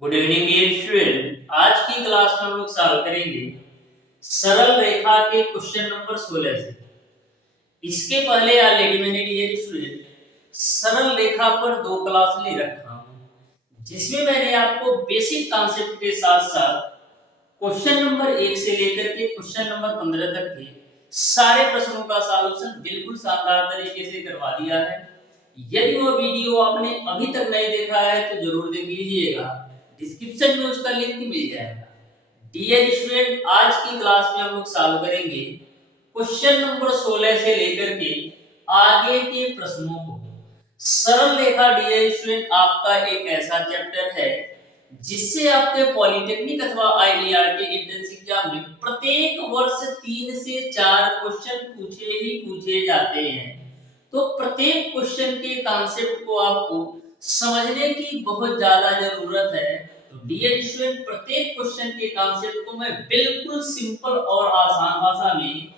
Good evening dear student. आज की class में हम लोग सॉल्व करेंगे सरल रेखा के क्वेश्चन नंबर 16 से। इसके पहले ऑलरेडी मैंने डियर स्टूडेंट सरल रेखा पर 2 क्लास ले रखा हूं, जिसमें मैंने आपको बेसिक कॉन्सेप्ट के साथ साथ क्वेश्चन नंबर 1 से लेकर के क्वेश्चन नंबर 15 तक के सारे प्रश्नों का सॉल्यूशन बिल्कुल शानदार तरीके से करवा दिया है। यदि वो वीडियो आपने अभी तक नहीं देखा है तो जरूर देख लीजिएगा, डिस्क्रिप्शन में उसका लिंक मिल जाएगा। डियर स्टूडेंट, आज की क्लास में हम लोग सॉल्व करेंगे क्वेश्चन नंबर 16 से लेकर के आगे के प्रश्नों को। सरल रेखा डियर स्टूडेंट आपका एक ऐसा चैप्टर है जिससे आपके पॉलिटेक्निक अथवा आईईआरटी एंट्रेंस एग्जाम में प्रत्येक वर्ष 3 से 4 क्वेश्चन पूछे जाते हैं। तो प्रत्येक क्वेश्चन के कॉन्सेप्ट को आपको समझने की बहुत ज्यादा जरूरत है। तो डियर स्टूडेंट, प्रत्येक क्वेश्चन के कॉन्सेप्ट को मैं बिल्कुल सिंपल और आसान भाषा में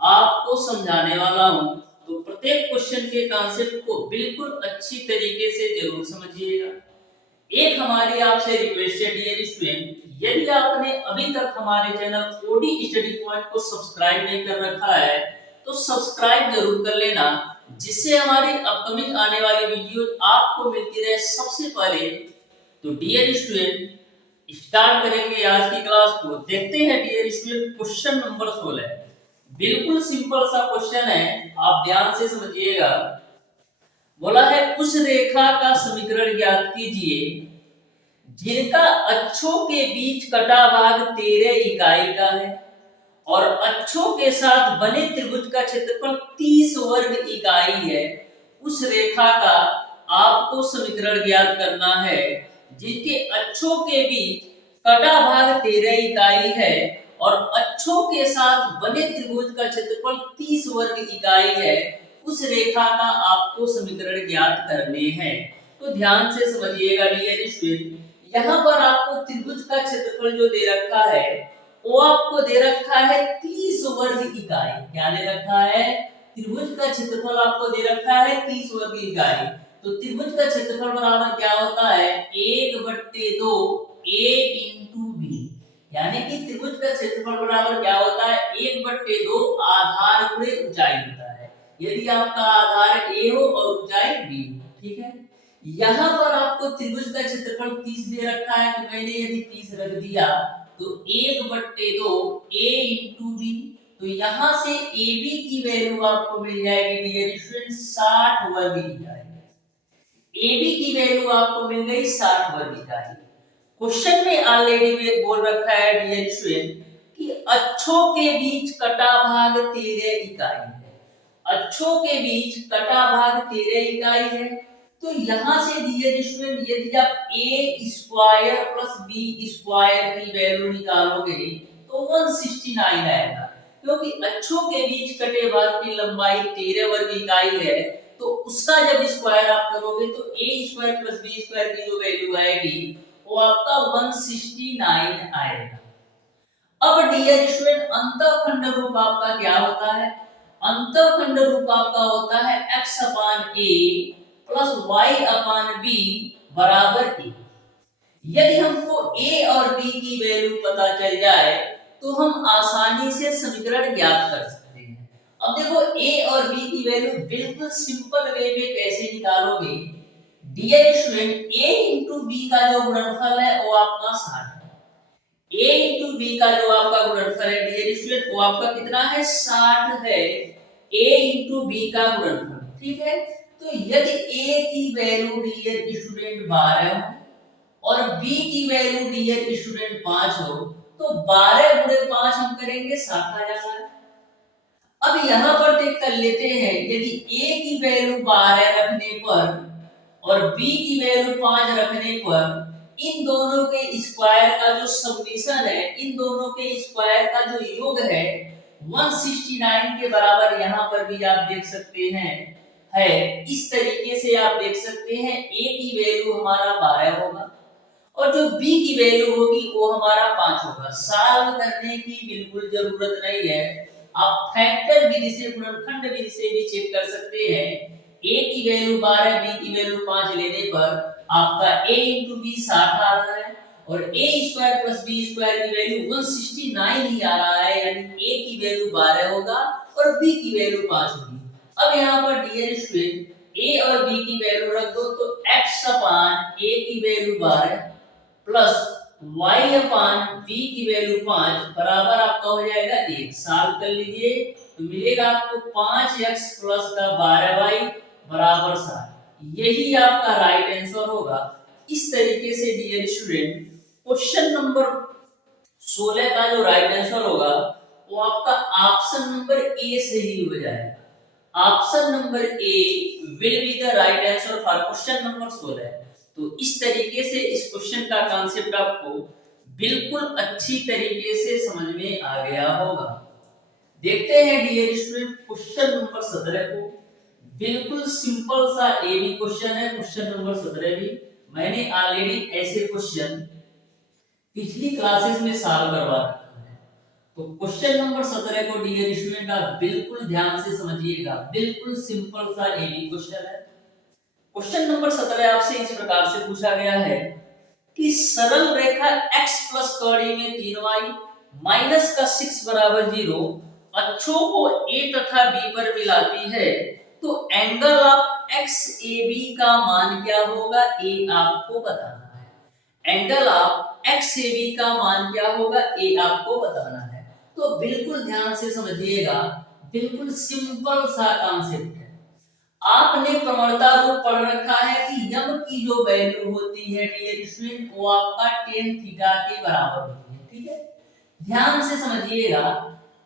आपको समझाने वाला हूं। तो प्रत्येक क्वेश्चन के कॉन्सेप्ट को बिल्कुल अच्छी तरीके से जरूर समझिएगा। एक हमारी आपसे रिक्वेस्ट है डियर स्टूडेंट, यदि आपने अभी तक हमारे चैनल ओडी स्टडी पॉइंट को सब्सक्राइब नहीं कर रखा है तो सब्सक्राइब जरूर कर लेना, जिससे हमारी अपकमिंग आने वाली वीडियो आपको मिलती रहे सबसे पहले। तो डियर स्टूडेंट, स्टार्ट करेंगे आज की क्लास को। देखते हैं डियर स्टूडेंट क्वेश्चन नंबर 16। बिल्कुल सिंपल सा क्वेश्चन है, आप ध्यान से समझिएगा। बोला है उस रेखा का समीकरण ज्ञात कीजिए जिनका अक्षों के बीच कटा भाग 13 इकाई का है और अक्षों के साथ बने त्रिभुज का क्षेत्रफल 30 वर्ग इकाई है। उस रेखा का आपको समीकरण ज्ञात करना है जिनके अक्षों के बीच कटा भाग 13 इकाई है और अक्षों के साथ बने त्रिभुज का क्षेत्रफल 30 वर्ग इकाई है। उस रेखा का आपको समीकरण ज्ञात करने हैं। तो ध्यान से समझिएगा डियर स्टूडेंट, यहाँ पर आपको त्रिभुज का क्षेत्रफल जो दे रखा है वो आपको दे रखा है 30 वर्ग इकाई। क्या दे रखा है? त्रिभुज का क्षेत्रफल आपको दे रखा है 30 वर्ग इकाई। तो त्रिभुज का क्षेत्रफल बराबर क्या होता है? 1/2 a into b, यानी कि त्रिभुज का क्षेत्रफल बराबर क्या होता है? 1/2 आधार गुणे ऊंचाई होता है। यदि आपका आधार a हो और ऊंचाई b हो, ठीक है। यहाँ पर आपको त्रिभुज का क्षेत्रफल 30 दे रखा है, तो मैंने यदि 30 रख दिया तो 1/2 a into b, तो यहाँ से ab की वैल्यू आपको मिल जाएगी डियर स्टूडेंट 60 वर्ग इकाई। ab की वैल्यू आपको मिल गई 60 वर्ग इकाई। क्वेश्चन में ऑलरेडी बोल रखा है डियर स्टूडेंट कि अक्षों के बीच कटा भाग 13 इकाई है। अक्षों के बीच कटा भाग 13 इकाई है। तो यहां से डियर स्टूडेंट यदि आप a square plus b square की वैल्यू निकालोगे तो 169 आएगा, क्योंकि अक्षों के बीच कटे भाग की लंबाई 13 वर्ग इकाई है। तो उसका जब स्क्वायर आप करोगे तो a square plus b square की जो वैल्यू आएगी वो आपका 169 आएगा। अब डियर स्टूडेंट, अंतःखंड रूप आपका क्या होता है? अंतःखंड रूप आपका होता है x upon a plus y upon b बराबर a। यदि हमको a और b की वैल्यू पता चल जाए तो हम आसानी से समीकरण ज्ञात कर सकते हैं। अब देखो a और b की वैल्यू बिल्कुल सिंपल वे में कैसे निकालोगे dear student, a into b का जो गुणनफल है वो आपका 60 है। a into b का जो आपका गुणनफल है डियर स्टूडेंट वो आपका कितना है? 60 है। a into b का गुणनफल, ठीक है। तो यदि a की वैल्यू डियर स्टूडेंट 12 हो और b की वैल्यू डियर स्टूडेंट 5 हो तो 12 गुणे 5 हम करेंगे 60 आ जाता है। अब यहाँ पर देख कर लेते हैं, यदि a की वैल्यू 12 रखने पर और b की वैल्यू 5 रखने पर इन दोनों के स्क्वायर का जो समेशन है, इन दोनों के स्क्वायर का जो योग है 169 के बराबर यहाँ पर भी आप देख सकते हैं है। इस तरीके से आप देख सकते हैं a की वैल्यू हमारा 12 होगा और जो b की वैल्यू होगी वो हमारा 5 होगा। सॉल्व करने की बिल्कुल जरूरत नहीं है, आप फैक्टर विधि से, गुणनखंड विधि से भी चेक कर सकते हैं। a की वैल्यू 12, b की वैल्यू 5 लेने पर आपका a into b 60 आ रहा है और a square plus b square की वैल्यू 169 ही आ रहा है, यानी a की वैल्यू 12 होगा और b की वैल्यू 5 होगी। अब यहाँ पर डियर स्टूडेंट a और b की वैल्यू रख दो, तो x अपान a की value 12 plus y upon b की वैल्यू 5 बराबर आपका हो जाएगा 1। सॉल्व कर लीजिए तो मिलेगा आपको 5x प्लस का 12y बराबर 7। यही आपका राइट आंसर होगा। इस तरीके से डियर स्टूडेंट क्वेश्चन नंबर 16 का जो राइट आंसर होगा वो आपका ऑप्शन नंबर ए से ही हो जाएगा। Option number A will be the right answer for question number 16। तो इस तरीके से इस क्वेश्चन का कॉन्सेप्ट आपको बिल्कुल अच्छी तरीके से समझ में आ गया होगा। देखते हैं डियर स्टूडेंट क्वेश्चन नंबर 17 को। बिल्कुल सिंपल सा ए बी क्वेश्चन है क्वेश्चन नंबर 17 भी। मैंने ऑलरेडी ऐसे क्वेश्चन पिछली क्लासेस में सॉल्व करवा रखा है। तो क्वेश्चन नंबर 17 को डियर स्टूडेंट आप बिल्कुल ध्यान से समझिएगा। बिल्कुल सिंपल सा ए बी क्वेश्चन है। क्वेश्चन नंबर 17 आपसे इस प्रकार से पूछा गया है कि सरल रेखा x प्लस कड़ी में 3y माइनस का 6 बराबर 0 अक्षों को a तथा b पर मिलाती है, तो एंगल ऑफ XAB का मान क्या होगा, a आपको बताना है। एंगल ऑफ XAB का मान क्या होगा, a आपको बताना है। तो बिल्कुल ध्यान से समझिएगा, बिल्कुल सिंपल सा कॉन्सेप्ट है। आपने प्रवणता रूप पढ़ रखा है कि यम की जो वैल्यू होती है डियर स्टूडेंट वो आपका tan थीटा के बराबर होती है। ठीक है, ध्यान से समझिएगा।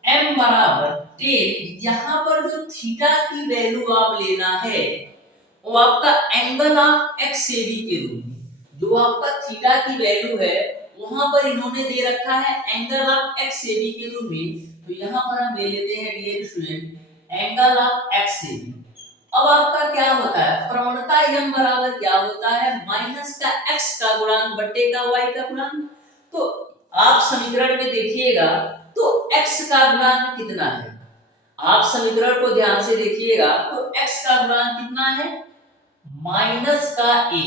m बराबर tan, यहाँ पर जो थीटा की वैल्यू आप लेना है वो आपका एंगल ऑफ XAB के रूप में, जो आपका थीटा की वैल्यू है वहां पर इन्होंने दे रखा है एंगल ऑफ XAB के रूप में। तो यहाँ पर हम ले लेते हैं dear student angle of XAB। अब आपका क्या होता है, प्रवणता m बराबर क्या होता है, माइनस का x का गुणांक बट्टे का y का गुणांक। तो आप समीकरण में देखिएगा तो x का गुणांक कितना है, आप समीकरण को ध्यान से देखिएगा तो x का गुणांक कितना है, माइनस का a।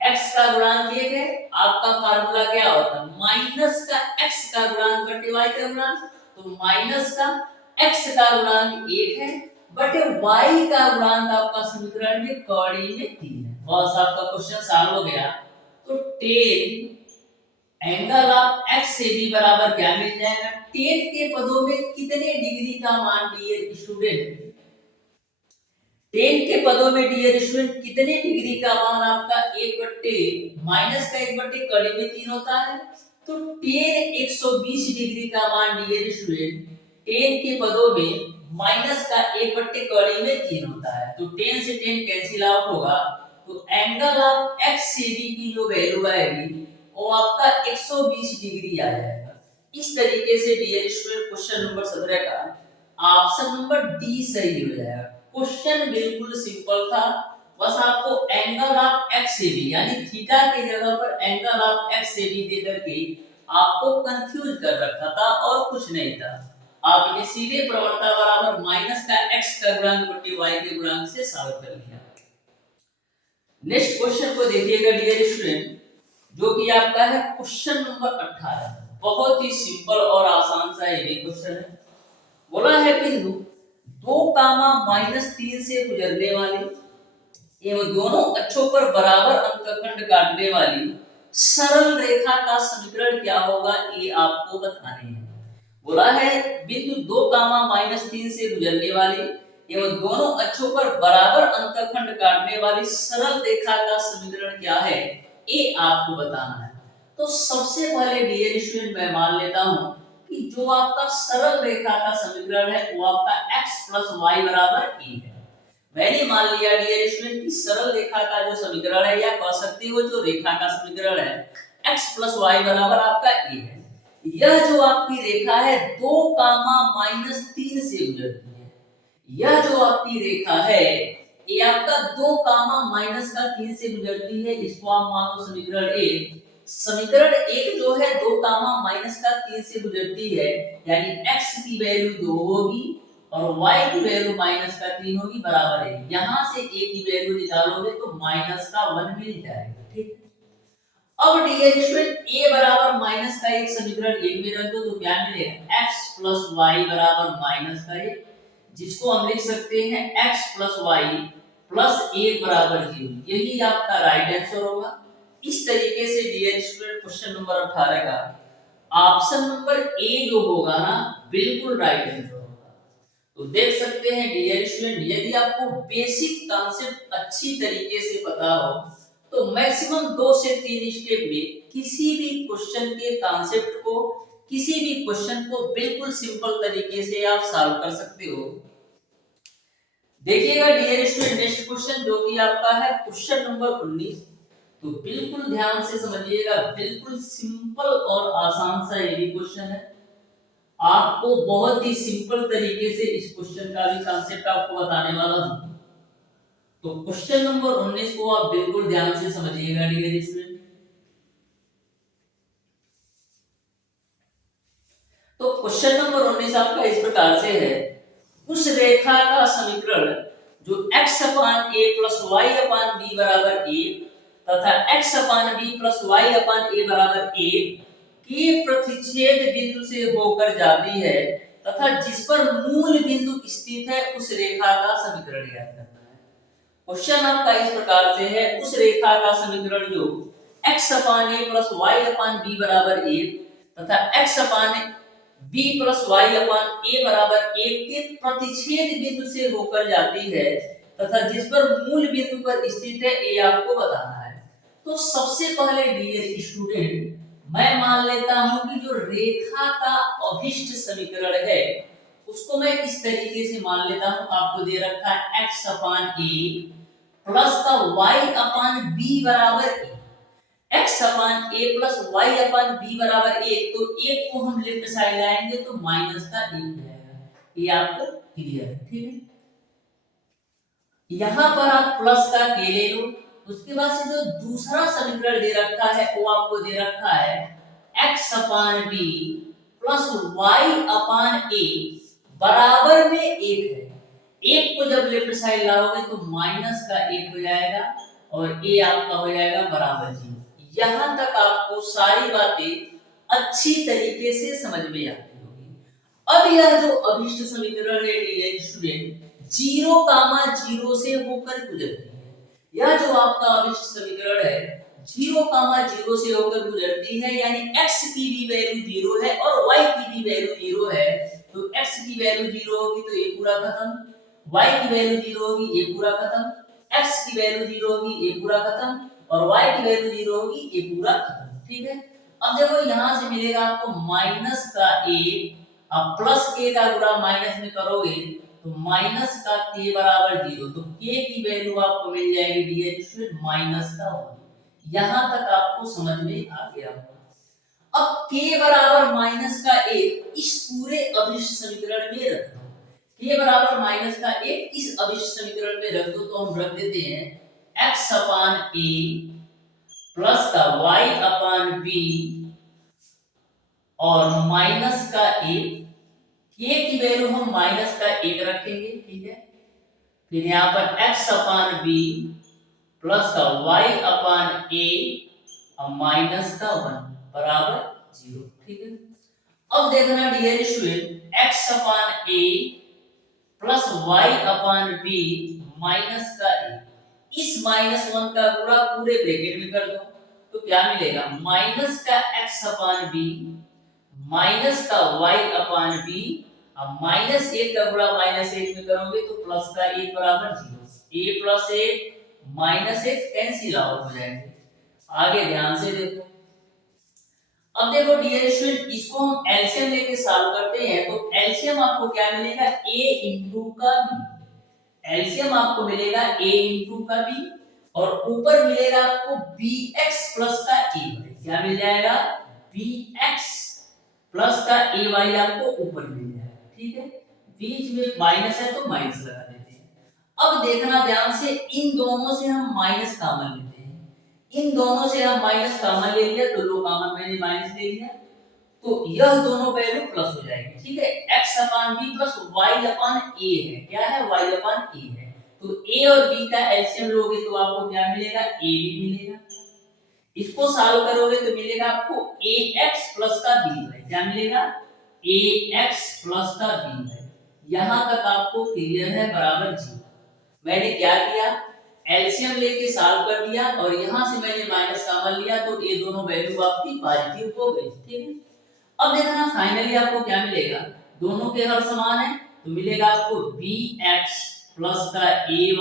x का गुणांक 1 है। आपका फार्मूला क्या होता है, माइनस का x का गुणांक बटे y का गुणांक। तो माइनस का x का गुणांक 1 है बटे y का गुणांक आपका समीकरण में कड़ी में 3 है। बस आपका क्वेश्चन सॉल्व हो गया। तो tan एंगल ऑफ XAB बराबर क्या मिल जाएगा, tan के पदों में कितने डिग्री का मान डियर स्टूडेंट, tan के पदों में डियर स्टूडेंट कितने डिग्री का मान आपका 1 बट्टे माइनस का 1 बट्टे कड़ी में 3 होता है। तो tan 120 डिग्री का मान डियर स्टूडेंट tan के पदों में माइनस का 1 बट्टे कड़ी में 3 होता है। तो tan से tan कैंसिल आउट होगा, तो एंगल ऑफ XAB की जो वैल्यू आएगी वो आपका 120 डिग्री आ जाएगा। इस तरीके से डियर स्टूडेंट क्वेश्चन नंबर 17 का ऑप्शन नंबर डी सही हो जाएगा। क्वेश्चन बिल्कुल सिंपल था, बस आपको एंगल ऑफ XAB यानी थीटा की जगह पर एंगल ऑफ XAB दे करके आपको कंफ्यूज कर रखा था और कुछ नहीं था। आपने सीधे प्रवणता बराबर माइनस का x का गुणांक बटे y के गुणांक से सॉल्व कर लिया। नेक्स्ट क्वेश्चन को देखिएगा डियर स्टूडेंट, जो कि आपका है क्वेश्चन नंबर 18। बहुत ही सिंपल और आसान सा ये क्वेश्चन है। बोला है बिंदु 2, -3 से गुजरने वाली एवं दोनों अक्षों पर बराबर अंतखंड काटने वाली सरल रेखा का समीकरण क्या होगा, ये आपको बताने हैं। बोला है बिंदु 2, -3 से गुजरने वाली एवं दोनों अक्षों पर बराबर अंतखंड काटने वाली सरल रेखा का समीकरण क्या है, ये आपको बताना है। तो सबसे पहले डियर स्टूडेंट मैं मान लेता हूं कि जो आपका सरल रेखा का समीकरण है वो आपका x + y = a है। मैंने मान लिया डियर स्टूडेंट कि सरल रेखा का जो समीकरण है, या कह सकते हो जो रेखा का समीकरण है x + y = आपका a है। यह जो आपकी रेखा है 2, -3 से गुजरती है। यह जो आपकी रेखा है ये आपका 2, -3 से गुजरती है। इसको आप मान लो समीकरण 1। समीकरण 1 जो है 2, -3 से गुजरती है, यानी x की वैल्यू 2 होगी और y की वैल्यू -3 होगी बराबर है। यहां से a की वैल्यू निकालोगे तो -1 मिल जाएगा। ठीक, अब डियर स्टूडेंट a बराबर माइनस का एक समीकरण एक में रख दो तो क्या मिलेगा x प्लस वाई बराबर माइनस का एक, जिसको हम लिख सकते हैं x प्लस वाई प्लस एक बराबर जीरो। यही आपका राइट आंसर होगा। इस तरीके से डियर स्टूडेंट क्वेश्चन नंबर 18 का ऑप्शन नंबर ए जो होगा ना बिल्कुल राइट आंसर होगा। तो देख सकते हैं डियर स्टूडेंट, यदि आपको बेसिक कॉन्सेप्ट अच्छी तरीके से पता हो तो मैक्सिमम 2 से 3 स्टेप में किसी भी क्वेश्चन के कॉन्सेप्ट को, किसी भी क्वेश्चन को बिल्कुल सिंपल तरीके से आप सॉल्व कर सकते हो। देखिएगा डियर स्टूडेंट नेक्स्ट क्वेश्चन जो कि आपका है क्वेश्चन नंबर 19। तो बिल्कुल ध्यान से समझिएगा, बिल्कुल सिंपल और आसान सा ये भी क्वेश्चन है। आपको बहुत ही सिंपल तरीके से इस क्वेश्चन का भी कॉन्सेप्ट आपको बताने वाला हूं। तो क्वेश्चन नंबर 19 को आप बिल्कुल ध्यान से समझिएगा डियर स्टूडेंट। तो क्वेश्चन नंबर 19 आपका इस प्रकार से है, उस रेखा का समीकरण जो x upon a plus y upon b बराबर a तथा x upon b plus y upon a बराबर a के प्रतिच्छेद बिंदु से होकर जाती है तथा जिस पर मूल बिंदु स्थित है उस रेखा का समीकरण ज्ञात करना है। क्वेश्चन आपका इस प्रकार से है, उस रेखा का समीकरण जो x upon a plus y upon b बराबर a तथा x upon b plus y upon a बराबर एक के प्रतिच्छेद बिंदु से होकर जाती है तथा जिस पर मूल बिंदु पर स्थित है ये आपको बताना है। तो सबसे पहले डियर स्टूडेंट मैं मान लेता हूं कि जो रेखा का अभिष्ट समीकरण है उसको मैं इस तरीके से मान लेता हूं, आपको दे रखा है x अपान ए प्लस का y अपान b बराबर ए। x अपान ए प्लस वाई अपान बी बराबर एक, तो एक को हम लेफ्ट साइड लाएंगे तो माइनस का एक हो जाएगा। ये आपको क्लियर है, ठीक है। यहां पर आप प्लस का के ले लो। उसके बाद से जो दूसरा समीकरण दे रखा है वो आपको दे रखा है x upon b plus y upon a बराबर में एक है। एक को जब लेफ्ट साइड लाओगे तो माइनस का एक हो जाएगा और ए आपका हो जाएगा बराबर जीरो। यहां तक आपको सारी बातें अच्छी तरीके से समझ में आती होगी। अब यह जो अभिष्ट समीकरण है dear student zero comma zero से होकर गुजरती है। यह जो आपका अभिष्ट समीकरण है जीरो कामा जीरो से होकर गुजरती है, यानी x की भी वैल्यू जीरो है और y की भी वैल्यू जीरो है। तो x की वैल्यू जीरो होगी तो ये पूरा खत्म, y की वैल्यू जीरो होगी ये पूरा खत्म, x की वैल्यू जीरो होगी ये पूरा खत्म और y की वैल्यू जीरो होगी ये पूरा खत्म, ठीक है। अब देखो यहां से मिलेगा आपको माइनस का a, अब प्लस के का गुणा माइनस में करोगे तो माइनस का k बराबर जीरो, तो k की वैल्यू आपको मिल जाएगी डियर स्टूडेंट माइनस का 1। यहां तक आपको समझ में आ गया होगा। अब k बराबर माइनस का 1 इस पूरे अभिष्ट समीकरण में रख दो। k बराबर माइनस का 1 इस अभिष्ट समीकरण में रख दो तो हम रख देते हैं x अपान a प्लस का y अपान b और माइनस का a। k की वैल्यू हम माइनस का 1 रखेंगे, ठीक है। फिर यहाँ पर x अपान b प्लस का y अपान a और माइनस का 1 बराबर 0, ठीक है। अब देखना dear student x upon a plus y upon b minus का a, इस माइनस 1 का गुणा पूरे ब्रैकेट में कर दो तो क्या मिलेगा माइनस का x अपान b माइनस का y अपान b, अब माइनस 1 का गुणा माइनस 1 में करोगे तो प्लस का 1 बराबर 0। a plus 1 minus 1 cancel out हो जाएंगे। आगे ध्यान से देखो। अब देखो डियर स्टूडेंट इसको हम एलसीएम लेके सॉल्व करते हैं तो एलसीएम आपको क्या मिलेगा a इंटू का b। एलसीएम आपको मिलेगा a इंटू का b और ऊपर मिलेगा आपको bx प्लस का a। क्या मिल जाएगा bx प्लस का ay आपको ऊपर मिल जाएगा, ठीक है। बीच में माइनस है तो माइनस लगा देते हैं। अब देखना ध्यान से, इन दोनों से हम माइनस कॉमन लेते हैं। इन दोनों से हम माइनस कॉमन ले लिया तो दो कॉमन मैंने माइनस ले लिया तो यह दोनों वैल्यू प्लस हो जाएगी, ठीक है। x upon b plus y upon a है, क्या है y अपान a है। तो a और b का एलसीएम लोगे तो आपको क्या मिलेगा a b मिलेगा। इसको सॉल्व करोगे तो मिलेगा आपको ax प्लस का by। क्या मिलेगा? ax प्लस का by। यहां तक आपको क्लियर है? बराबर 0। मैंने क्या किया, एलसीएम लेके सॉल्व कर दिया और यहां से मैंने माइनस कॉमन लिया तो ये दोनों वैल्यू आपकी पॉजिटिव हो गई। ठीक है, अब देखना फाइनली आपको क्या मिलेगा। दोनों के हर समान है तो मिलेगा आपको bx प्लस का ay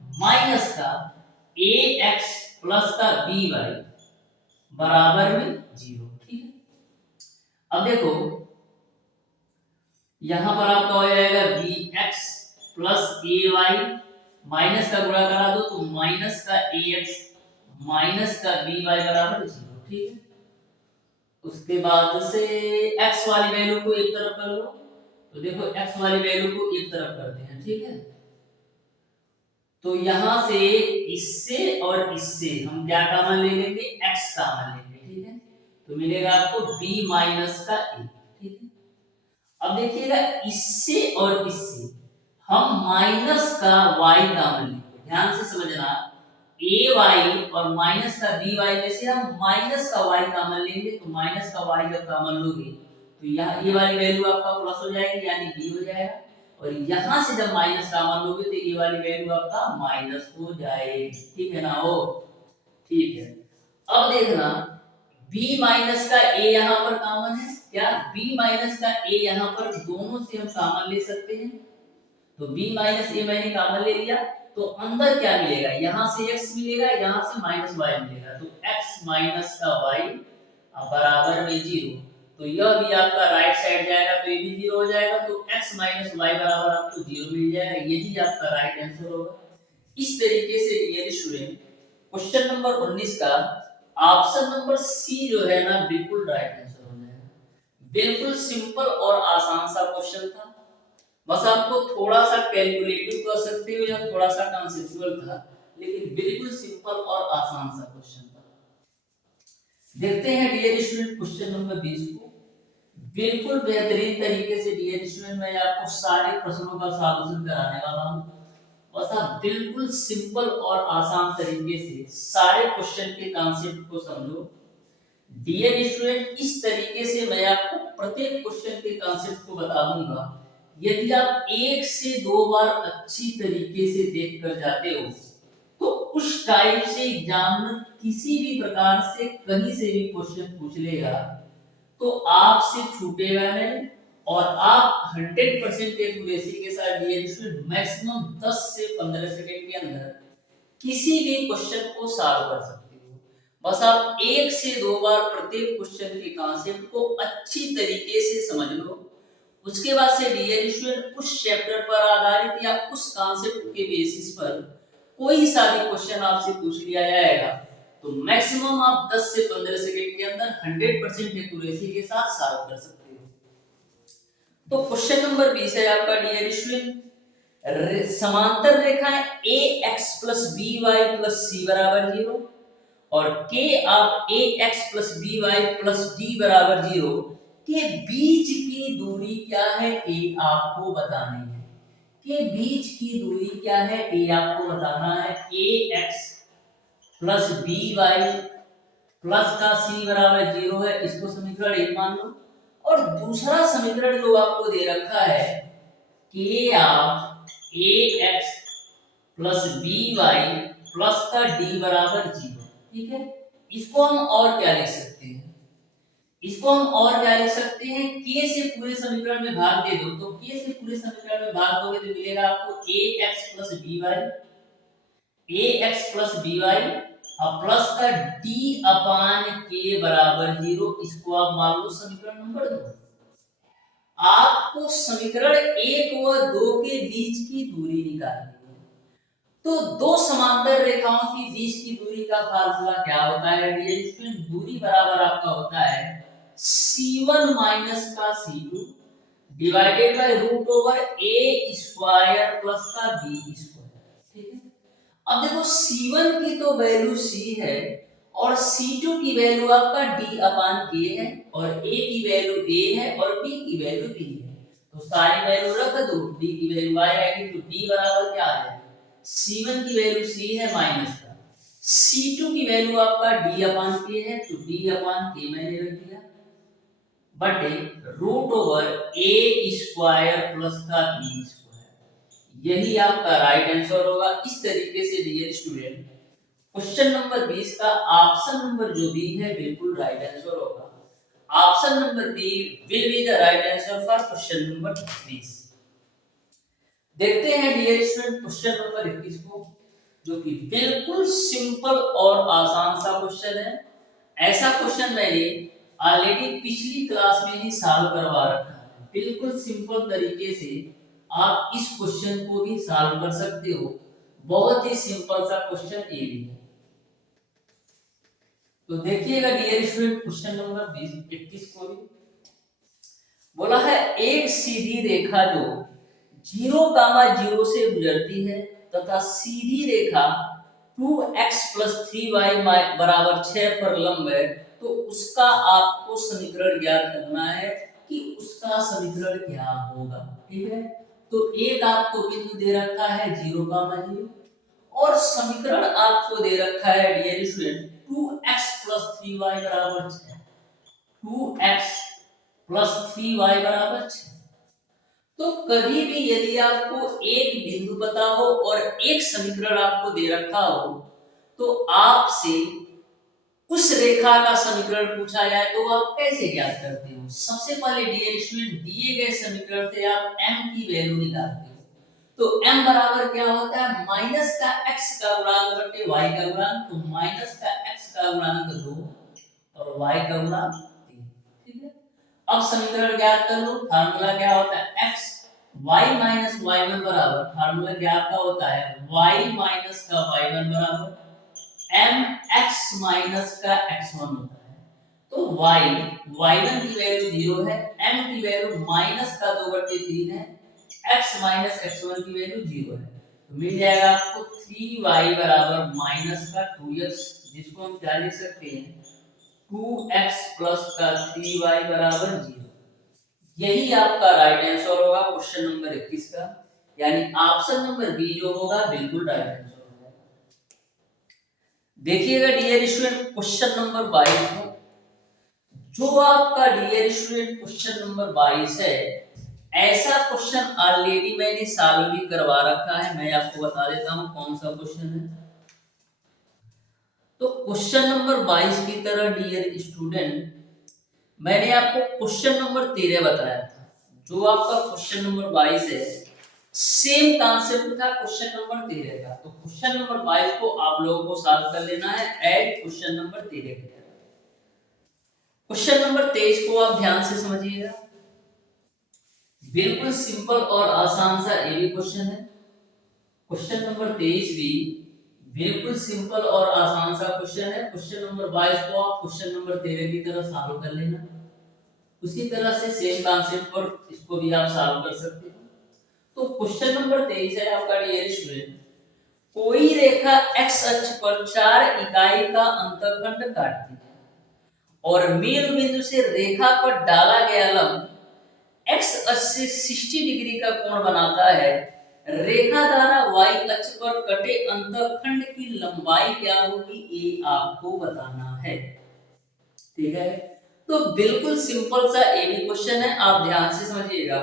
माइनस का ax प्लस का by बराबर में 0। ठीक है, अब देखो यहां पर आपका हो जाएगा bx प्लस ay माइनस का गुणा करा दो तो माइनस का ax माइनस का by बराबर 0। ठीक है, उसके बाद से x वाली वैल्यू को एक तरफ कर लो तो देखो x वाली वैल्यू को एक तरफ करते हैं। ठीक है, तो यहां से इससे और इससे हम क्या कॉमन ले लेंगे, x कॉमन लेंगे। ठीक है, तो मिलेगा आपको b माइनस का a। ठीक है, अब देखिएगा इससे और इससे हम माइनस का y कॉमन लेंगे। ध्यान से समझना, ay और माइनस का by में से हम माइनस का y कॉमन लेंगे तो माइनस का y जब कॉमन लोगे तो यहाँ ये वाली वैल्यू आपका प्लस हो जाएगी यानी b हो जाएगा और यहां से जब माइनस कॉमन लोगे तो ये वाली वैल्यू आपका माइनस हो जाएगी। ठीक है ना? हो ठीक है, अब देखना b माइनस का a यहाँ पर कॉमन है। क्या b माइनस का a यहाँ पर दोनों से हम कॉमन ले सकते हैं तो b माइनस a मैंने कॉमन ले लिया तो अंदर क्या मिलेगा, यहां से x मिलेगा यहां से माइनस y मिलेगा तो x माइनस का y बराबर में 0। तो यह भी आपका राइट साइड जाएगा तो ये भी 0 हो जाएगा तो x माइनस y बराबर आपको 0 मिल जाएगा। यही आपका राइट आंसर होगा। इस तरीके से डियर स्टूडेंट क्वेश्चन नंबर 19 का ऑप्शन नंबर सी जो है ना बिल्कुल राइट आंसर हो जाएगा। बिल्कुल सिंपल और आसान सा क्वेश्चन था, बस आपको थोड़ा सा कैलकुलेटिव कर सकते हो या थोड़ा सा कॉन्सेप्चुअल था, लेकिन बिल्कुल सिंपल और आसान सा क्वेश्चन था। देखते हैं डियर स्टूडेंट क्वेश्चन नंबर 20 को। बिल्कुल बेहतरीन तरीके से डियर स्टूडेंट मैं आपको सारे प्रश्नों का सॉल्यूशन कराने वाला हूं। बस आप बिल्कुल सिंपल और आसान तरीके से सारे क्वेश्चन के कॉन्सेप्ट को समझो। डियर स्टूडेंट इस तरीके से मैं आपको प्रत्येक क्वेश्चन के कॉन्सेप्ट को बता दूंगा। यदि आप एक से दो बार अच्छी तरीके से देख कर जाते हो तो उस टाइप से एग्जामिनर किसी भी प्रकार से कहीं से भी क्वेश्चन पूछ लेगा तो आपसे छूटेगा नहीं और आप 100% एक्यूरेसी के साथ मैक्सिमम 10 से 15 सेकंड के अंदर किसी भी क्वेश्चन को सॉल्व कर सकते हो। बस आप एक से दो बार प्रत्येक क्वेश्चन के कॉन्सेप्ट को अच्छी तरीके से समझ लो। उसके बाद से डियर स्टूडेंट उस चैप्टर पर आधारित या उस कॉन्सेप्ट के बेसिस पर कोई सा भी क्वेश्चन आपसे पूछ लिया जाएगा तो मैक्सिमम आप 10 से 15 सेकंड के अंदर 100% एक्यूरेसी के साथ सॉल्व कर सकते हो। तो क्वेश्चन नंबर 20 है आपका डियर स्टूडेंट, समांतर रेखाएं ax plus by plus c बराबर 0 और k आप ax plus by plus d बराबर 0 के बीच की दूरी क्या है ये आपको बतानी है। के बीच की दूरी क्या है ये आपको बताना है। ax प्लस by प्लस का c बराबर 0 है, इसको समीकरण 1 मान लो और दूसरा समीकरण जो आपको दे रखा है k of ax plus by plus का d बराबर 0। ठीक है, इसको हम और क्या लिख सकते हैं, इसको हम और क्या लिख सकते हैं, k से पूरे समीकरण में भाग दे दो तो k से पूरे समीकरण में भाग दोगे तो मिलेगा आपको ax प्लस by और प्लस का d अपान k बराबर 0। इसको आप मान लो समीकरण नंबर 2। आपको समीकरण 1 व 2 के बीच की दूरी निकालनी है तो दो समांतर रेखाओं के बीच की दूरी का फार्मूला क्या होता है डियर स्टूडेंट, दूरी बराबर आपका होता है c1 माइनस का c2 divided by root over a square plus का b स्क्वायर। ठीक है, अब देखो c1 की तो वैल्यू c है और c2 की वैल्यू आपका d अपान k है और a की वैल्यू a है और b की वैल्यू b है तो सारी वैल्यू रख दो, d की वैल्यू y आएगी तो d बराबर क्या आ जाएगा, c1 की वैल्यू c है माइनस का C2 की वैल्यू आपका d अपान के है, तो d अपान के मैंने रख दिया, बटे रूट ओवर ए स्क्वायर प्लस का बी स्क्वायर। यही आपका राइट आंसर होगा। इस तरीके से डियर स्टूडेंट क्वेश्चन नंबर 20 का ऑप्शन नंबर जो बी है बिल्कुल राइट आंसर होगा। Option number b will be the right answer for question number 20। देखते हैं डियर स्टूडेंट क्वेश्चन नंबर 21 को, जो कि बिल्कुल सिंपल और आसान सा क्वेश्चन है। ऐसा क्वेश्चन मैंने ऑलरेडी पिछली क्लास में ही सॉल्व करवा रखा है। बिल्कुल सिंपल तरीके से आप इस क्वेश्चन को भी सॉल्व कर सकते हो। बहुत ही सिंपल सा क्वेश्चन ये भी है। तो देखिएगा डियर स्टूडेंट क्वेश्चन नंबर 21 को भी बोला है, एक सीधी रेखा जो 0,0 से गुजरती है तथा सीधी रेखा 2x + 3y बराबर 6 पर लंब है, तो उसका आपको समीकरण ज्ञात करना है कि उसका समीकरण क्या होगा। ठीक है, तो एक आपको बिंदु दे रखा है 0,0 और समीकरण आपको दे रखा है डियर स्टूडेंट 2x + 3y बराबर 6। 2x + 3y बराबर 6। तो कभी भी यदि आपको एक बिंदु पता हो और एक समीकरण आपको दे रखा हो, तो आपसे उस रेखा का समीकरण पूछा जाए तो आप कैसे ज्ञात करते हो? सबसे पहले डियर स्टूडेंट दिए गए समीकरण से आप m की वैल्यू निकालते हो। तो m बराबर क्या होता है? माइनस का x का गुणांक बटे y का गुणांक। तो माइनस का x का गुणांक 2 और y का गुणांक 3। ठीक है, अब समीकरण ज्ञात कर लो। फार्मूला क्या होता है? x y माइनस y1 बराबर, फार्मूला क्या आपका होता है? y माइनस का y1 बराबर m x माइनस का x1 होता है। तो y1 की वैल्यू 0 है, m की वैल्यू माइनस का 2/3 है, x माइनस x1 की वैल्यू 0 है। तो मिल जाएगा आपको 3y बराबर माइनस का 2x, जिसको हम क्या लिख सकते हैं? 2x प्लस का 3y बराबर 0। यही आपका राइट आंसर होगा क्वेश्चन नंबर 21 का, यानी ऑप्शन नंबर बी जो होगा बिल्कुल राइट आंसर होगा। देखिएगा डियर स्टूडेंट क्वेश्चन नंबर 22 को, जो आपका डियर स्टूडेंट क्वेश्चन नंबर 22 है, ऐसा क्वेश्चन ऑलरेडी मैंने सॉल्व भी करवा रखा है। मैं आपको बता देता हूं कौन सा क्वेश्चन है। तो क्वेश्चन नंबर 22 की तरह डियर स्टूडेंट मैंने आपको क्वेश्चन नंबर 13 बताया था। जो आपका क्वेश्चन नंबर 22 है, सेम कॉन्सेप्ट था क्वेश्चन नंबर 13 का। तो क्वेश्चन नंबर 22 को आप लोगों को सॉल्व कर लेना है एट क्वेश्चन नंबर 13 की तरह। क्वेश्चन नंबर 23 को आप ध्यान से समझिएगा। बिल्कुल सिंपल और आसान सा ये भी क्वेश्चन है। क्वेश्चन नंबर 23 भी बिल्कुल सिंपल और आसान सा क्वेश्चन है। क्वेश्चन नंबर 22 को आप क्वेश्चन नंबर 13 की तरह सॉल्व कर लेना। उसी तरह से सेम कॉन्सेप्ट पर इसको भी आप सॉल्व कर सकते हो। तो क्वेश्चन नंबर 23 है आपका डियर स्टूडेंट, कोई रेखा x अक्ष पर 4 इकाई का अंतःखंड काटती है और मूल बिंदु से रेखा पर डाला गया लंब x अक्ष से 60 डिग्री का कोण बनाता है। रेखा द्वारा y अक्ष पर कटे अंतःखंड की लंबाई क्या होगी, ये आपको बताना है। ठीक है, तो बिल्कुल सिंपल सा ये भी क्वेश्चन है, आप ध्यान से समझिएगा।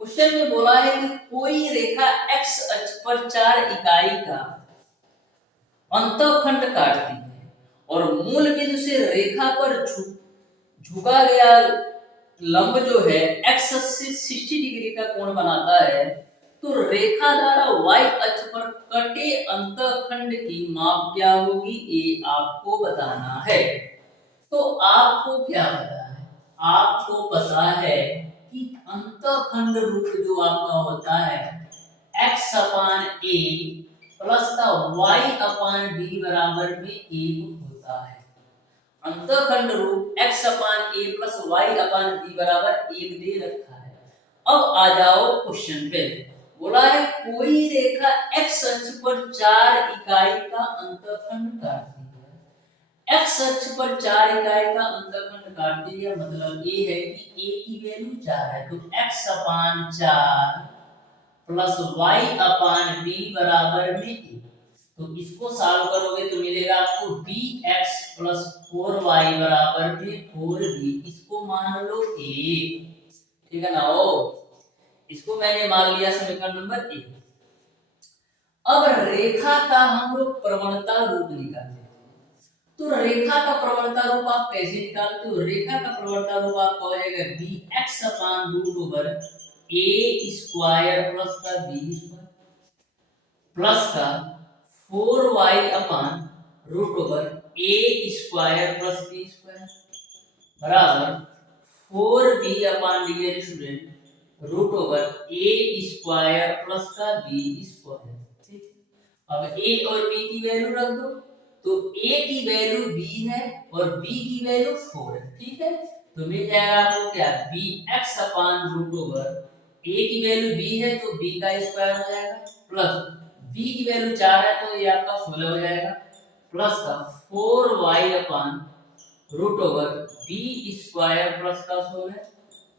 क्वेश्चन में बोला है कि कोई रेखा x अक्ष पर 4 इकाई का अंतःखंड काटती है और मूल बिंदु से रेखा पर झुका गया लंब जो है x अक्ष से 60 डिग्री का कोण बनाता है। तो रेखा द्वारा y अक्ष पर कटे अंतःखंड की माप क्या होगी, ये आपको बताना है। तो आपको क्या पता है? आपको पता है कि अंतःखंड रूप जो आपका होता है x अपान a प्लस का y अपान b बराबर में 1 होता है। अंतःखंड रूप x upon a plus y upon b बराबर 1 दे रखा है। अब आ जाओ क्वेश्चन पे। बोला है कोई रेखा x अक्ष पर 4 इकाई का अंतःखंड काटती है। x अक्ष पर 4 इकाई का अंतःखंड काटती है, मतलब ये है कि a की वैल्यू 4 है। तो x अपान 4 प्लस y अपान b बराबर में 1। तो इसको सॉल्व करोगे तो मिलेगा आपको bx प्लस 4y बराबर में 4b, इसको मान लो a, ठीक है ना। ओ इसको मैंने मान लिया समीकरण नंबर 1। अब रेखा का हम लोग प्रवणता रूप निकालते हैं। तो रेखा का प्रवणता रूप आप कैसे निकालते हो? रेखा का प्रवणता रूप आपका हो जाएगा bx upon root over a square plus का b स्क्वायर प्लस का 4y upon root over a square plus b square बराबर 4b upon dear student root over a square plus का b स्क्वायर। ठीक, अब a और b की value रख दो, तो a की वैल्यू b है और b की वैल्यू 4 है। ठीक है, तो मिल जाएगा आपको क्या, bx upon root over a की वैल्यू b है तो b का स्क्वायर हो जाएगा प्लस b की वैल्यू 4 है तो ये आपका 16 हो जाएगा प्लस का 4y upon root over b square plus का 16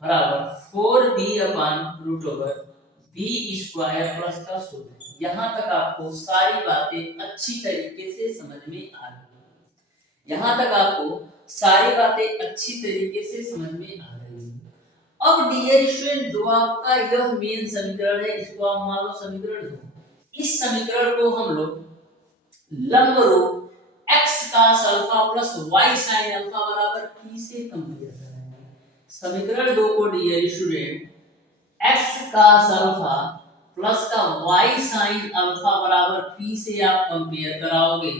बराबर 4b upon root over b square plus का 16। यहाँ तक आपको सारी बातें अच्छी तरीके से समझ में आ गई। यहाँ तक आपको सारी बातें अच्छी तरीके से समझ में आ रही है। अब डियर स्टूडेंट जो आपका यह मेन समीकरण है, इसको आप मान लो समीकरण 2। इस समीकरण को हम लोग लंब रूप x cos alpha plus y sin alpha बराबर p से कंपेयर करेंगे। समीकरण 2 को डियर student x cos alpha plus का y sin अल्फा बराबर p से आप कंपेयर कराओगे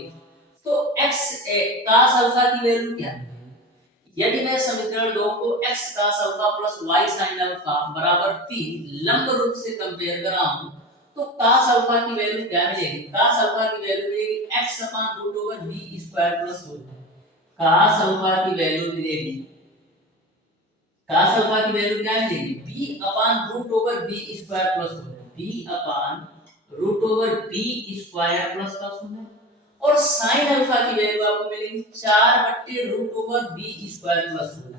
तो x cos अल्फा की वैल्यू क्या है? यदि मैं समीकरण 2 को x cos alpha plus y sin alpha बराबर p लंब रूप से कंपेयर कराऊं तो cos अल्फा की वैल्यू क्या मिलेगी? cos अल्फा की वैल्यू मिलेगी x upon root over b square plus 4। cos alpha की वैल्यू मिलेगी, cos अल्फा की वैल्यू क्या मिलेगी? b upon root over b square plus 4, b upon root over b square plus का 0 और sin अल्फा की वैल्यू आपको मिलेगी 4 बट्टे root over b square plus 4।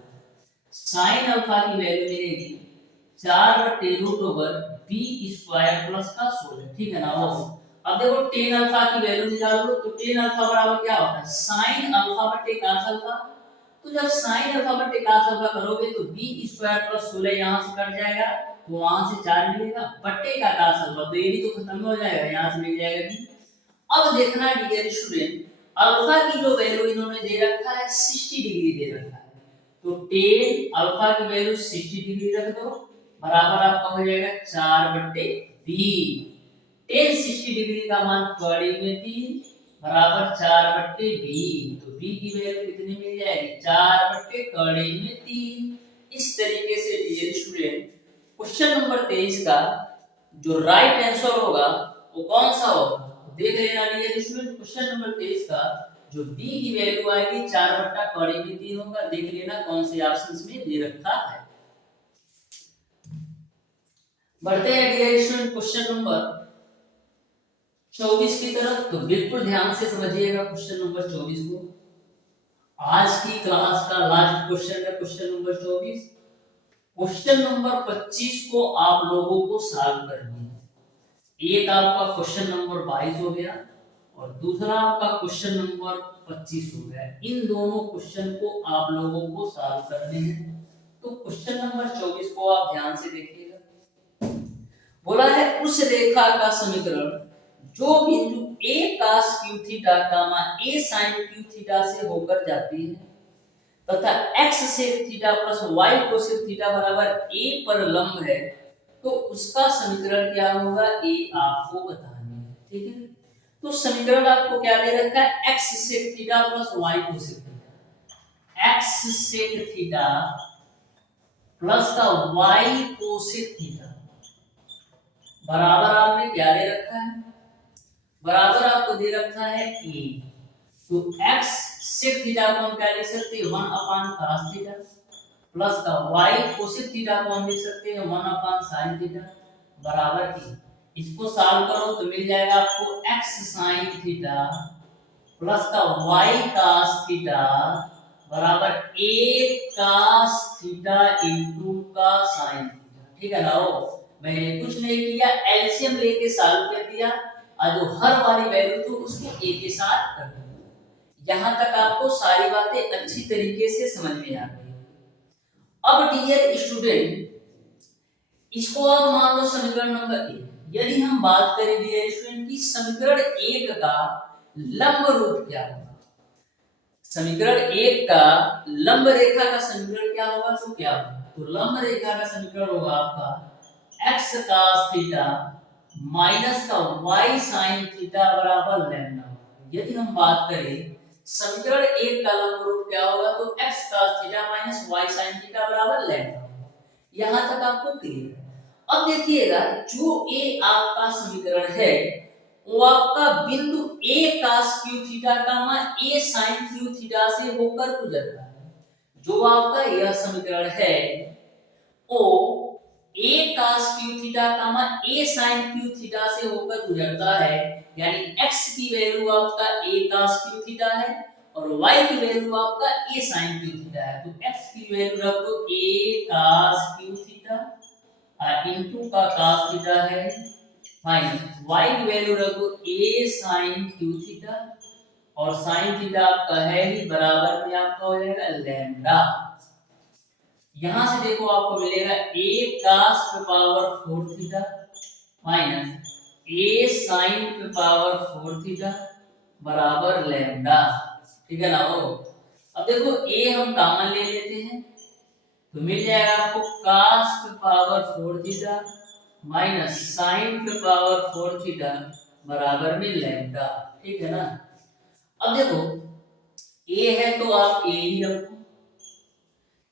sin alpha की वैल्यू मिलेगी 4 बट्टे root over b square plus का 16। ठीक है ना। वो अब देखो tan अल्फा की वैल्यू निकाल लो तो tan अल्फा बराबर क्या होता है? sin अल्फा बट्टे cos अल्फा। तो जब sin अल्फा बट्टे cos अल्फा करोगे तो b स्क्वायर प्लस 16 यहां से कट जाएगा तो वहां से 4 मिलेगा बट्टे का cos अल्फा, तो ये भी तो खत्म हो जाएगा, यहां से मिल जाएगा कि। अब देखना डियर स्टूडेंट अल्फा की जो वैल्यू इन्होंने दे रखा है 60 डिग्री दे रखा है, तो tan अल्फा की वैल्यू 60 डिग्री रख दो बराबर आपका हो जाएगा 4 बट्टे b। tan 60 डिग्री का मान कड़ी में 3 बराबर 4 बट्टे b, तो b की वैल्यू कितनी मिल जाएगी? 4 बट्टे कड़ी में 3। इस तरीके से डियर स्टूडेंट क्वेश्चन नंबर 23 का जो राइट आंसर होगा वो कौन सा होगा देख लेना डियर स्टूडेंट। क्वेश्चन नंबर 23 का जो b की वैल्यू आएगी 4 बट्टा कड़ी में 3 होगा, देख लेना कौन से ऑप्शंस में दे रखा है। बढ़ते हैं डियर स्टूडेंट क्वेश्चन नंबर 24 की तरफ। तो बिल्कुल ध्यान से समझिएगा क्वेश्चन नंबर 24 को। आज की क्लास का लास्ट क्वेश्चन है क्वेश्चन नंबर 24। क्वेश्चन नंबर 25 को आप लोगों को सॉल्व करनी है। एक आपका क्वेश्चन नंबर 22 हो गया और दूसरा आपका क्वेश्चन नंबर 25 हो गया। इन दोनों क्वेश्चन को आप लोगों को सॉल्व करने हैं। तो क्वेश्चन नंबर 24 को आप ध्यान से देखिएगा। बोला है उस रेखा का समीकरण जो बिंदु a cos q theta gamma a sin q theta से होकर जाती है तथा x sec theta plus y cosec theta बराबर a पर लंब है, तो उसका समीकरण क्या होगा ये आपको बताना है। ठीक है, तो समीकरण आपको क्या दे रखा है? x sec theta plus y cosec theta, x sec theta plus का y cosec थीटा बराबर आपने क्या दे रखा है? बराबर आपको दे रखा है a। तो x sec थीटा को हम क्या लिख सकते हैं? 1 अपान cos थीटा प्लस का y cosec थीटा को हम लिख सकते हैं 1 अपान sin थीटा बराबर a। इसको सॉल्व करो तो मिल जाएगा आपको x sin थीटा प्लस का y cos थीटा बराबर a cos थीटा इनटू का sin थीटा। ठीक है ना। मैंने कुछ नहीं किया, एलसीएम लेके सॉल्व कर दिया। और जो हर वाली वैल्यू थी उसको a के साथ कर दो। यहां तक आपको सारी बातें अच्छी तरीके से समझ में आ गई। अब डियर स्टूडेंट, इसको आप मान लो समीकरण नंबर 1। यदि हम बात करें डियर स्टूडेंट की समीकरण 1 का लंब रूप क्या होगा, समीकरण 1 का लंब रेखा का समीकरण क्या होगा, तो क्या होगा, तो लंब रेखा का समीकरण होगा आपका x cos थीटा माइनस का y sin थीटा बराबर लैम्डा। यदि हम बात करें समीकरण 1 का लंब रूप क्या होगा, तो x cos theta minus y sin theta बराबर लैम्डा। यहां तक आपको क्लियर है। अब देखिएगा जो ए आपका समीकरण है वो आपका बिंदु a cos q theta comma a sin q theta से होकर गुजरता है। जो आपका यह समीकरण है वो a cos q theta comma a sin q theta से होकर गुजरता है, यानी x की वैल्यू आपका a cos q थीटा है और y की वैल्यू आपका a sin q थीटा है। तो x की वैल्यू रख दो a cos q theta into का cos थीटा है माइनस y की वैल्यू रख दो a sin q थीटा और sin थीटा आपका है ही बराबर में आपका हो जाएगा लैम्डा। यहां से देखो आपको मिलेगा a cos पे power 4 theta minus a sin पे पावर 4 थीटा बराबर लैम्डा। ठीक है ना। वो अब देखो a हम कॉमन ले लेते हैं तो मिल जाएगा आपको cos पे पावर 4 थीटा माइनस sin पे पावर 4 थीटा बराबर में लैम्डा। ठीक है ना। अब देखो a है तो आप a ही रखो।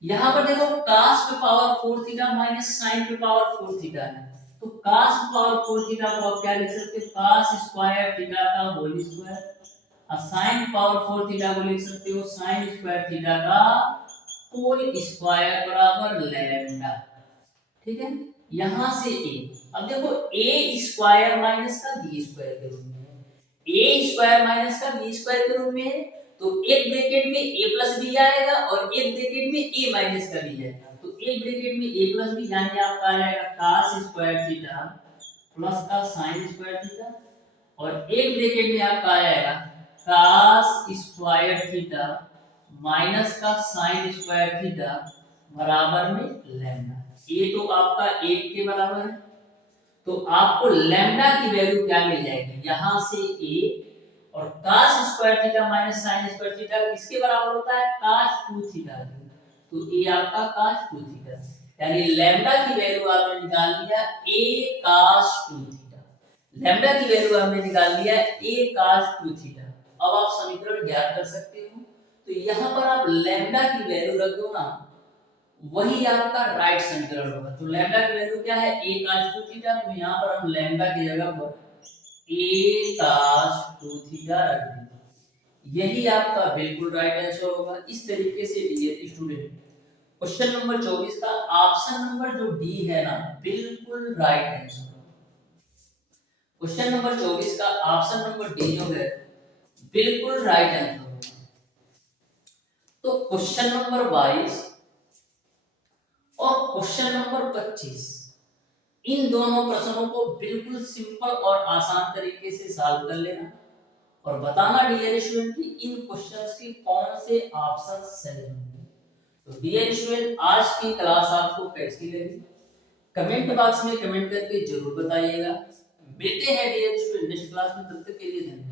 यहां पर देखो cos पे पावर 4 थीटा माइनस sin पे पावर 4 थीटा है, तो cos पे पावर 4 थीटा को आप क्या लिख सकते हो, cos स्क्वायर थीटा का होल स्क्वायर और sin पावर 4 थीटा को लिख सकते हो sin स्क्वायर थीटा का होल स्क्वायर बराबर लैम्डा। ठीक है। यहां से a, अब देखो a स्क्वायर माइनस का b स्क्वायर के रूप में, a स्क्वायर माइनस का b स्क्वायर के रूप में, तो एक ब्रैकेट में a प्लस b आएगा और एक ब्रैकेट में a माइनस का b आएगा। तो एक ब्रैकेट में a प्लस b यानी आपका आएगा cos स्क्वायर थीटा प्लस का sin स्क्वायर थीटा और एक ब्रैकेट में आपका आएगा cos स्क्वायर थीटा माइनस का sin स्क्वायर थीटा बराबर में लैम्डा। ये तो आपका 1 के बराबर है, तो आपको लैम्डा की वैल्यू क्या मिल जाएगी, यहां से a और cos square theta minus sin square theta किसके बराबर होता है, cos 2 थीटा। तो a आपका cos 2 थीटा, यानी लैम्डा की वैल्यू आपने निकाल लिया a cos 2 थीटा। लैम्डा की वैल्यू हमने निकाल लिया a cos 2 थीटा। अब आप समीकरण ज्ञात कर सकते हो। तो यहां पर आप लैम्डा की वैल्यू रख दो ना, वही आपका राइट समीकरण होगा। तो लैम्डा की वैल्यू क्या है, a cos 2 थीटा। तो यहां पर हम लैम्डा की जगह पर a cos 2 थीटा रख देंगे। यही आपका बिल्कुल राइट आंसर होगा। इस तरीके से डियर स्टूडेंट क्वेश्चन नंबर 24 का ऑप्शन नंबर जो डी है ना बिल्कुल राइट आंसर होगा। क्वेश्चन नंबर 24 का ऑप्शन नंबर डी जो है बिल्कुल राइट आंसर होगा। तो क्वेश्चन नंबर 22 और क्वेश्चन नंबर 25 इन दोनों प्रश्नों को बिल्कुल सिंपल और आसान तरीके से सॉल्व कर लेना और बताना डियर स्टूडेंट कि इन क्वेश्चंस के कौन से ऑप्शन सही होंगे। तो डियर स्टूडेंट आज की क्लास आपको कैसी लगी कमेंट बॉक्स में कमेंट करके जरूर बताइएगा। मिलते हैं डियर स्टूडेंट नेक्स्ट क्लास में, तब तक के लिए धन्यवाद।